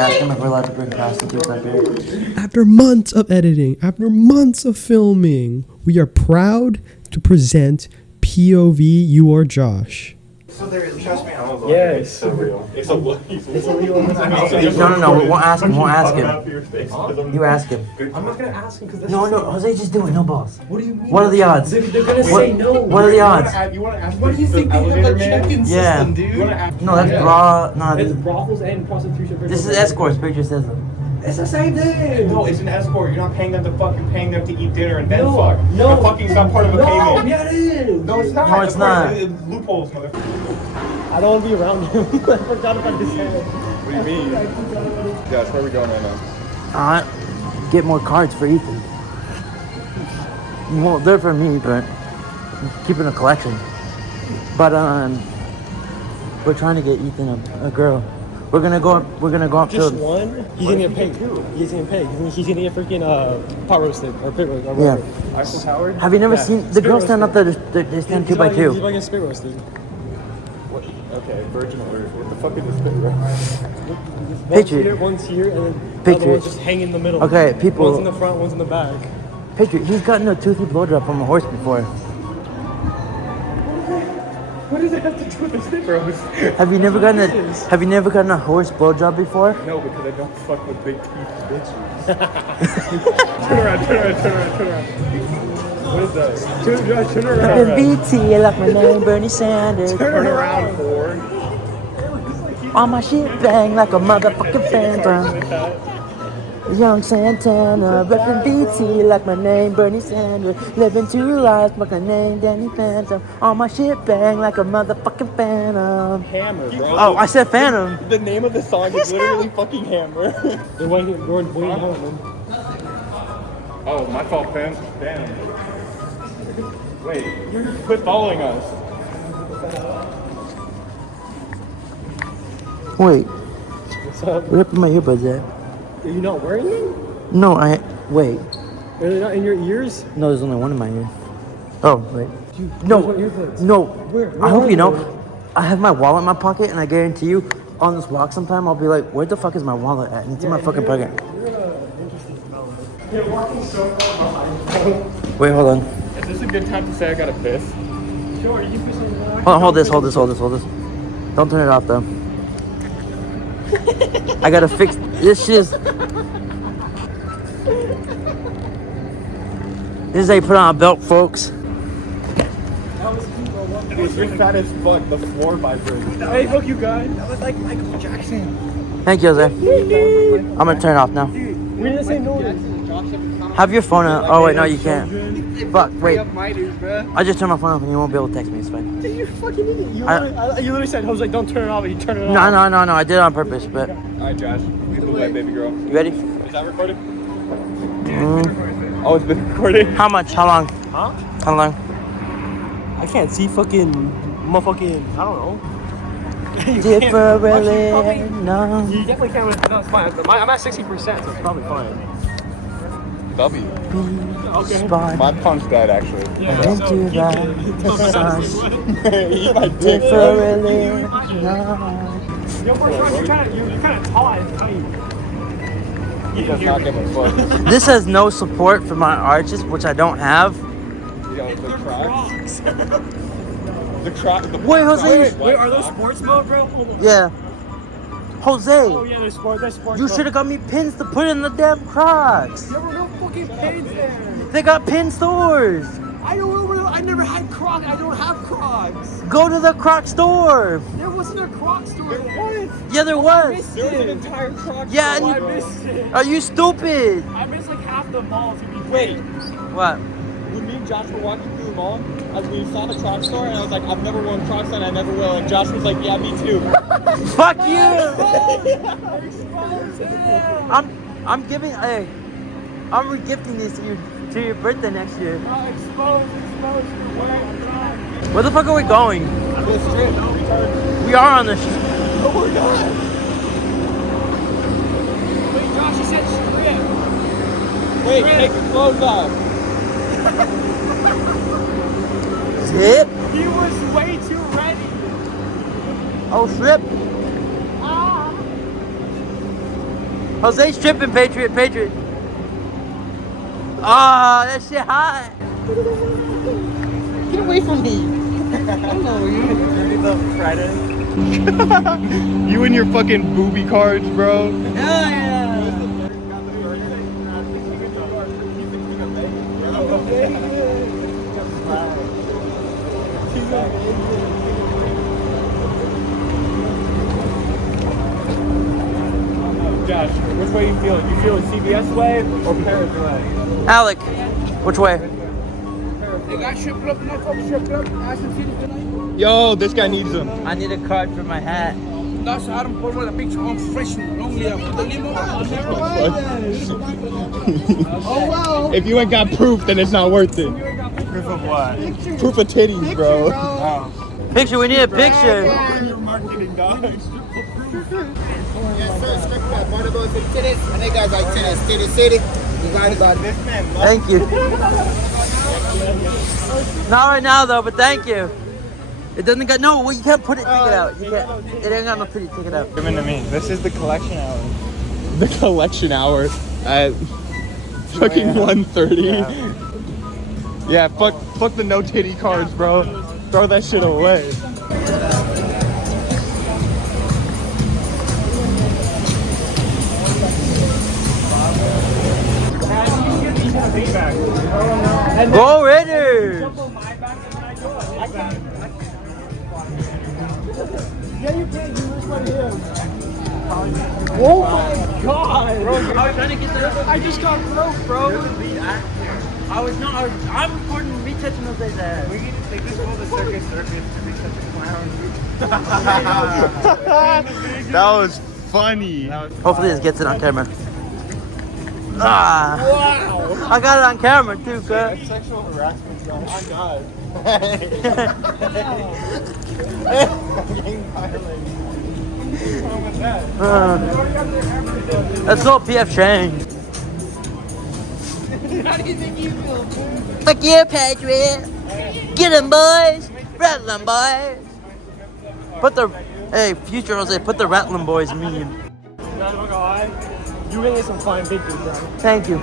ask him if we're allowed to bring prostitutes up here. After months of editing, after months of filming, we are proud to present POV You Are Josh. So there, trust me, I won't go. Yeah, It's so real. It's a real. No, we won't ask him. We'll ask him. You ask him. I'm not gonna ask him because that's No, Jose, just do it. No balls. What do you mean? What are the odds? They're gonna say no. What are the odds? You want to ask? What do you think they have a check-in Yeah. system, dude? No, that's bra. No, It's brothels and prostitution. this is escorts. Picture says it. It's the same thing. No, it's an escort. You're not paying them to fuck. You're paying them to eat dinner and then fuck. No. The fucking's not part of a payment. Yeah, it is. No, it's not. No, it's not. Loopholes, motherfucker. I don't want to be around him. I forgot about this head. What do you mean? Josh, where are we going right now? Get more cards for Ethan. Well, they're for me, but I'm keeping a collection. But we're trying to get Ethan a girl. We're gonna go up Just to. one? He's gonna get paid too. He's gonna pay. He's gonna get freaking pot roasted or pit roasted. Yeah. Eiffel Tower? Have you never seen the Spit girls stand up roasted. there? They stand He's 2 by about to 2. get spit roasted. What? Okay, virgin alert. What the fuck is this spit roast? Picture. One's here, and then the Picture. other one's just hanging in the middle. Okay, people- One's in the front, one's in the back. Picture. He's gotten a toothy blowjob from a horse before. What does it have to do with the spit roast? Have you never gotten a horse blowjob before? No, because I don't fuck with big teeth bitches. Turn around. What is that? Turn around. BT, like my name, Bernie Sanders. Turn around, whore. All my shit bang like a motherfucking phantom. Young Santana, reppin' BT like my name, Bernie Sanders. Living 2 lives like my name, Danny Phantom. All my shit bang like a motherfucking phantom. Hammer, bro. Oh, I said phantom. The name of the song is literally fucking Hammer. They're waiting home. Oh, my fault, fam. Damn. Wait, quit following us. Wait, What's up? where put my earbuds at? Are you not wearing them? No, wait. Are they not in your ears? No, there's only one in my ear. Oh, wait. No, Where's my earbuds? no. Where I hope are you know. they? I have my wallet in my pocket, and I guarantee you, on this walk sometime, I'll be like, where the fuck is my wallet at? And it's in my fucking pocket. Interesting development. You're walking so far behind. Wait, hold on. Is this a good time to say I gotta piss? Sure, you push on the Hold this. Don't turn it off, though. I gotta fix this shit. This is how you put on a belt, folks. Dude, you're fat as fuck. The floor vibrates. Hey, fuck you guys. That was like Michael Jackson. Thank you, Jose. I'm gonna turn it off now. We didn't say no. Have your phone out. Oh, wait, no, you can't. Fuck, wait. I just turned my phone off and you won't be able to text me. It's fine. You fucking idiot. You literally said, I was like, don't turn it off, and you turn it off. No. I did it on purpose, but. Alright, Josh. Lead the way, baby girl. You ready? Is that recorded? Oh, it's been recorded? How much? How long? Huh? How long? I can't see fucking motherfucking, I don't know. Differently, no. You definitely can't, no, it's fine. I'm at 60%, so it's probably fine. W. Okay. Spot My punk's dead, actually. into the sun. You're like, Differently, no. Yo, bro, you're kind of tall and tiny. He does not give a fuck. This has no support for my arches, which I don't have. Yo, the Crocs. The Crocs. Wait, Jose. Wait, are those sports mode, bro? Hold on. Yeah. Jose, Oh, yeah, they're sports you should have got me pins to put in the damn Crocs. There were no fucking pins there. They got pin stores. I don't know where, I never had Crocs. I don't have Crocs. Go to the Croc store. There wasn't a Crocs store. What? Yeah, there was. There was an entire Crocs. Yeah, Oh, I and missed it. are you stupid? I missed like half the mall to be Wait, What? when me and Josh were walking through the mall, we saw the Crocs store, and I was like, I've never worn Crocs and I never will. And Josh was like, yeah, me too. Fuck you. I'm giving. Hey, I'm regifting these to you to your birthday next year. Exposed, you're wearing Crocs. Where the fuck are we going? The strip, retard. We are on the. No, we're not. Wait, Josh, you said strip. Wait, take your clothes off. Zip. He was way too ready. Oh, slip. Ah. Jose's tripping, Patriot, Patriot. Ah, that shit hot. Get away from me. I don't know you. Friday. You and your fucking booby cards, bro. Hell yeah. Josh, which way you feel? You feel it CBS way or Paris way? Alec, which way? Yo, this guy needs them. I need a card for my hat. If you ain't got proof, then it's not worth it. Proof of what? Proof of titties, bro. Oh. Picture, we need a picture. You're marketing, dog. Yes, sir. One of those is titties, and they guys like titties. Titty city. You guys got it. This man loves Thank you. Not right now though, but thank you. It doesn't got no. Well, you can't put it. Take it out. You can't. It ain't got no titty. Take it out. Give it to me. This is the collection hour. The collection hour at fucking 1:30. Yeah, fuck the no titty cards, bro. Throw that shit away. Go Raiders! Oh my god! Bro, I was trying to get the. I just got broke, bro. I'm recording me touching Jose's ass. We need to take this whole the circus to be such a clown. That was funny. Hopefully this gets it on camera. Ah! Wow! I got it on camera too, cuz. That's sexual harassment, bro. Oh god. I'm getting violated. What's wrong with that? Let's go PF Chang. How do you think you feel? Fuck yeah, Patriot. Get 'em, boys. Rattle 'em, boys. Put the. Hey, future Jose, put the Rattling Boys meme. Not gonna lie. You really some fine pictures, bro. Thank you. You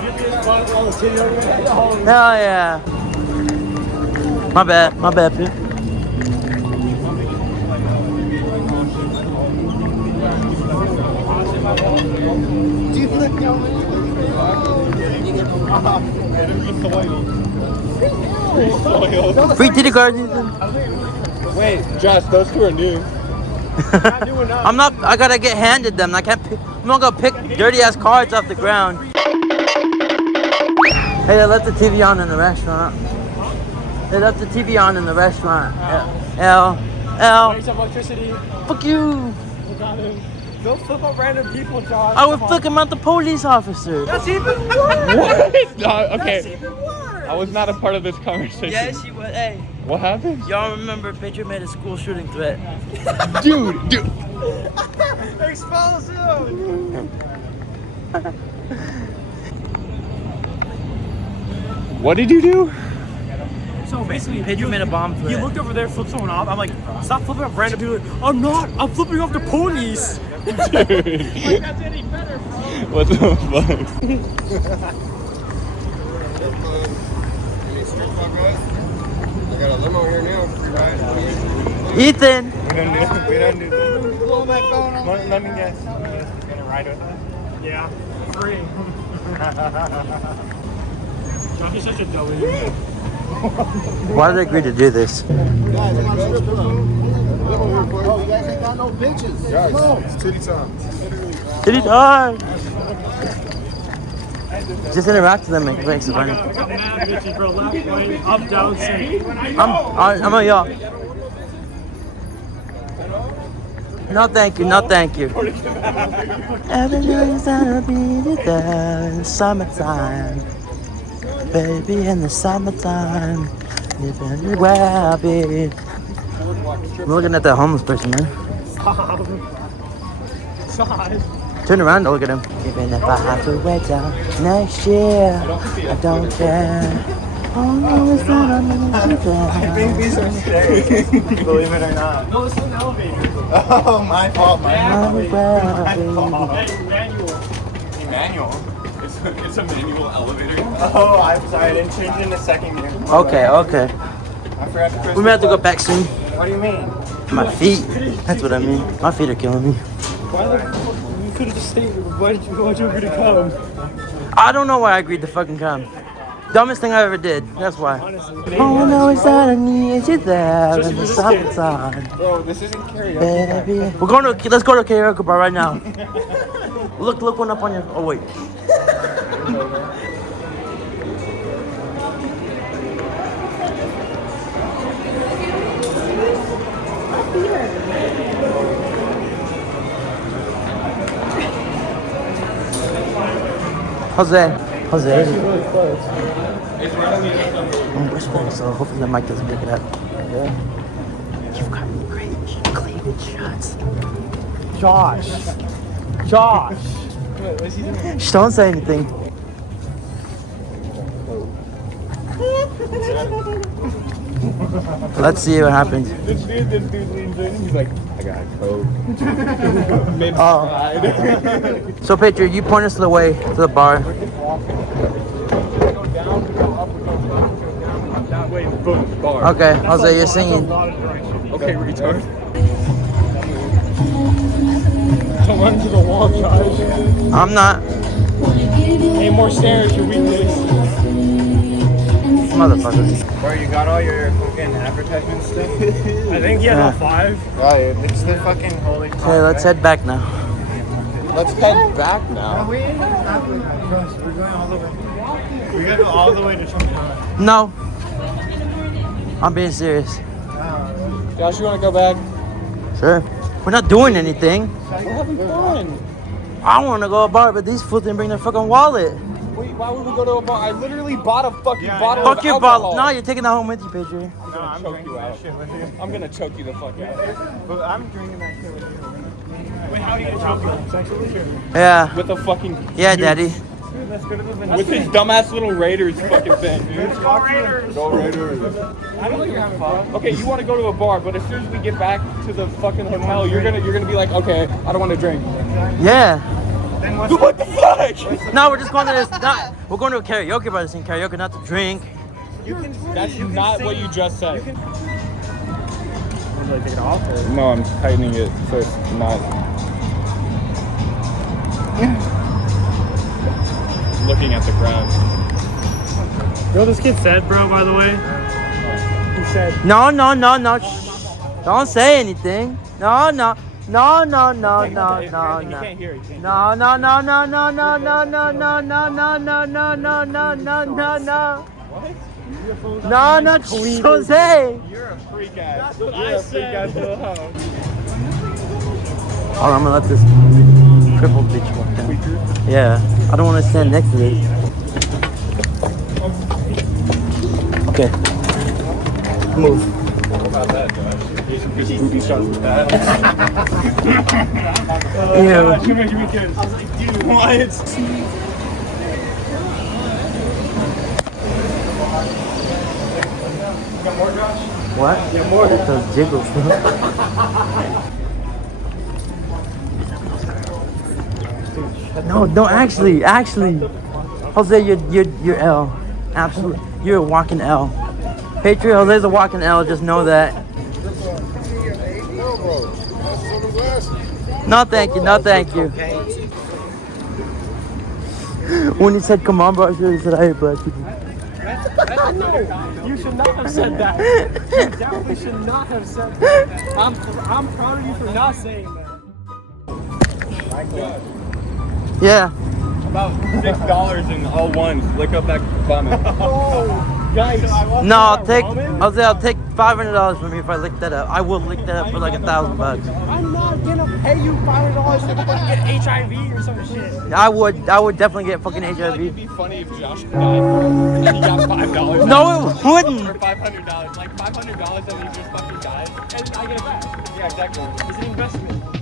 give me a spot with all the titty over your head. Oh, Hell yeah. My bad, Pete. Free titty cards, Ethan. Wait, Josh, those two are new. I'm not. I gotta get handed them. I can't. I'm not gonna pick dirty ass cards off the ground. Hey, they left the TV on in the restaurant. They left the TV on in the restaurant. Waste of electricity. Fuck you. Got him. Don't flip up random people, Josh. I would flick him out the police officer. That's even worse. What? No, okay. That's even worse. I was not a part of this conversation. Yes, you would. Hey, What happened? y'all remember Patriot made a school shooting threat? Dude. Expose him. What did you do? So basically, Patriot made a bomb threat. You looked over there, flipped someone off. I'm like, stop flipping up random people. I'm not. I'm flipping off the police. Dude. Like, that's any better, bro. What the fuck? I got a limo here now. Free ride. Ethan. We don't do Blow my phone on. Let me guess. Gonna ride with us? Yeah, free. Josh is such a dummy. Why did I agree to do this? Guys, I'm on strip club. Oh, you guys ain't got no bitches. Guys, it's titty time. Titty time. Just interact with them and makes it funny. I got mad bitches, bro. Left, right, up, down, C. I'm a y'all. No, thank you. No, thank you. Everything's gonna be there in the summertime. Baby, in the summertime. Live everywhere I'll be. I'm looking at that homeless person, man. Stop. Turn around and look at him. Even if I have to wait till next year, I don't care. Oh, no, it's not. I'm gonna do that. I think these are stairs. Believe it or not. No, it's an elevator. Oh, my fault, I'm proud, baby. Manual. It's a manual elevator. Oh, I'm sorry. I didn't change it in the second gear. Okay, okay. I forgot to press We may have to go back soon. What do you mean? My feet. That's what I mean. My feet are killing me. Why the fuck? You could have just stayed. Why'd you agree to come? I don't know why I agreed to fucking come. Dumbest thing I ever did. That's why. Oh no, it's not a need you there in the summertime. Bro, this isn't karaoke. Baby. Let's go to a karaoke bar right now. Look one up on your. Oh wait. Jose. I'm whispering, so hopefully the mic doesn't pick it up. Yeah. You've got great cleavage shots. Josh. Josh. Shh, don't say anything. Let's see what happens. This dude leans in. He's like, I got a coke. Oh. So, Patriot, you point us the way to the bar. Go down, go up, go down, that way, boom, bar. Okay, Jose, you're singing. Okay, retard. Don't run into the wall, Josh. I'm not. Any more stairs, your weakness. Motherfucker. Bro, you got all your fucking advertisement stuff? I think he had about 5. Got it. It's the fucking holy. Okay, let's head back now. Let's head back now. We ain't stopping at Trust. We're going all the way. We gotta go all the way to Trump. No. I'm being serious. Josh, you wanna go back? Sure. We're not doing anything. We're having fun. I want to go to a bar, but these fools didn't bring their fucking wallet. Wait, why would we go to a bar? I literally bought a fucking bottle Fuck of your alcohol. bottle. No, you're taking that home with you, Patriot. I'm gonna choke you out. I'm gonna choke you the fuck out. But I'm drinking that shit with you. Wait, how are you gonna choke him? Sexually? Yeah. With a fucking. Yeah, dude, Daddy. With his dumbass little Raiders fucking thing, dude. Go Raiders! Go Raiders! I know you're having fun. Okay, you want to go to a bar, but as soon as we get back to the fucking hotel, you're gonna be like, okay, I don't want to drink. Yeah. Dude, what the fuck? No, we're just going to this. Not, we're going to a karaoke bar to sing karaoke, not to drink. That's not what you just said. Would you like take it off? Or? No, I'm tightening it so it's not looking at the ground. You know what this kid said, bro, by the way? He said, No. Shh. Don't say anything. No. He can't hear it. No. No, Jose. You're a freak ass. You're a freak ass little hoe. Oh, I'm gonna let this crippled bitch walk down. Yeah, I don't want to stand next to this. Okay. Move. What about that, Josh? Here's some good booby shots with that. Ew. Come here, kiss. I was like, dude, what? Got more, Josh? What? Yeah, more. Those jiggles. No, actually. Jose, you're L. Absolutely. You're a walking L. Patriot, Jose's a walking L, just know that. No, thank you. When he said, come on, bro, I should have said, I hate black people. no, you should not have said that. You definitely should not have said that. I'm proud of you for not saying that. Yeah. About $6 in all ones. Lick up that bum. Oh, yikes. No, I'll take $500 from you if I lick that up. I will lick that up for like $1,000. I'm not gonna pay you $500 to get HIV or some shit. I would definitely get fucking It'd HIV. be funny if Josh died and he got $5. No, it wouldn't. Or $500. Like $500 and he just fucking died. And I get it back. Yeah, exactly. It's an investment.